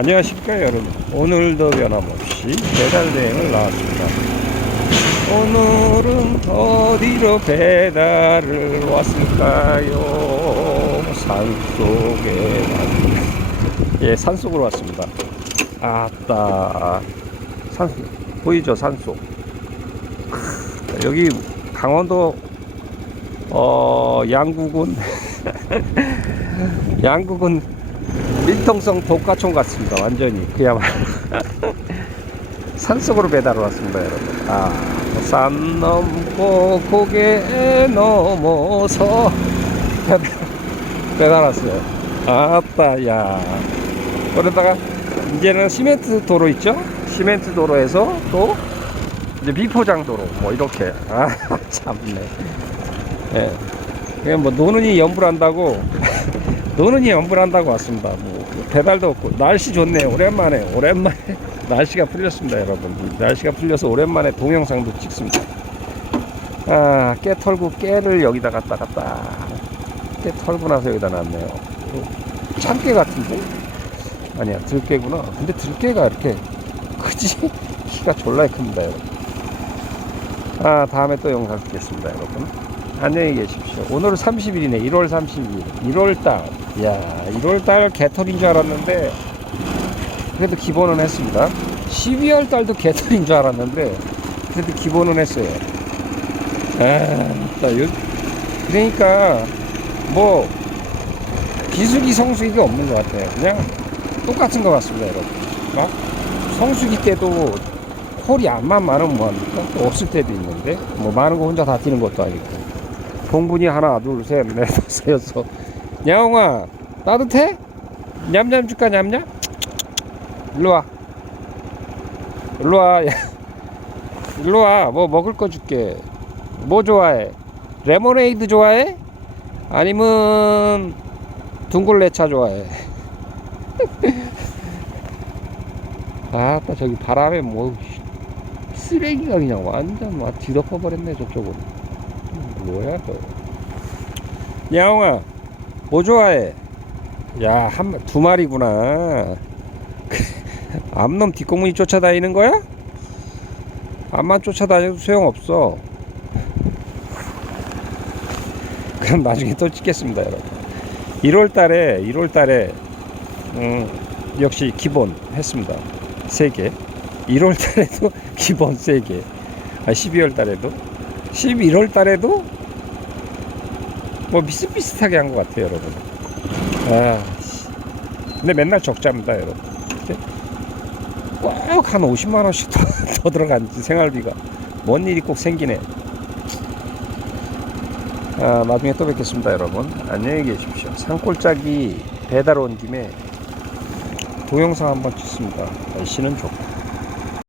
안녕하십니까 여러분. 오늘도 변함없이 배달대행을 나왔습니다. 오늘은 어디로 배달을 왔을까요? 산속에 예 산속으로 왔습니다. 아따. 산 보이죠 산속? 크, 여기 강원도 어 양구군 양구군 밀통성 독가촌 같습니다. 완전히 그야말로 산속으로 배달을 왔습니다, 여러분. 아, 산 넘고 고개 넘어서 배달, 왔어요. 아따, 야. 그러다가 이제는 시멘트 도로 있죠? 시멘트 도로에서 또 이제 비포장 도로 뭐 이렇게 아 참네. 예. 그냥 뭐 노는이 연불한다고 노는이 연불한다고 왔습니다. 뭐 배달도 없고 날씨 좋네요. 오랜만에 오랜만에 날씨가 풀렸습니다, 여러분. 날씨가 풀려서 오랜만에 동영상도 찍습니다. 아, 깨 털고 깨를 여기다 갖다 갖다 깨 털고 나서 여기다 놨네요. 참깨 같은데? 아니야, 들깨구나. 근데 들깨가 이렇게 크지? 키가 졸라 큽니다, 여러분. 아, 다음에 또 영상 찍겠습니다, 여러분. 안녕히 계십시오. 오늘 30일이네. 1월 30일. 1월 달. 야 1월달 개털인 줄 알았는데, 그래도 기본은 했습니다. 12월달도 개털인 줄 알았는데, 그래도 기본은 했어요. 아, 그러니까, 뭐, 기수기 성수기가 없는 것 같아요. 그냥 똑같은 것 같습니다, 여러분. 막 성수기 때도 콜이 안만 많으면 뭐합니까? 또 없을 때도 있는데, 뭐 많은 거 혼자 다 뛰는 것도 아니고. 봉분이 하나, 둘, 셋, 넷, 다섯, 여섯. 야옹아, 따뜻해? 냠냠 줄까, 냠냠? 일로 와. 일로 와. 야. 일로 와. 뭐 먹을 거 줄게. 뭐 좋아해? 레모네이드 좋아해? 아니면 둥글레차 좋아해? 아따 저기 바람에 뭐 쓰레기가 그냥 완전 막 뒤덮어 버렸네 저쪽으로 뭐야 너 야옹아 뭐 좋아해 야 한 두 마리구나. 암놈 뒷공문이 쫓아다니는 거야? 암만 쫓아다녀도 소용없어. 그럼 나중에 또 찍겠습니다 여러분. 1월 달에 1월 달에 음, 역시 기본 했습니다. 3개. 1월 달에도 기본 3개. 아 12월 달에도? 11월 달에도 뭐 비슷비슷하게 한 것 같아요 여러분. 아 씨. 근데 맨날 적자입니다 여러분. 꼭한 50만 원씩 더, 더 들어간지 생활비가 뭔 일이 꼭 생기네. 아, 나중에 또 뵙겠습니다 여러분. 안녕히 계십시오. 산골짜기 배달 온 김에 동영상 한번 찍습니다. 날씨는 좋고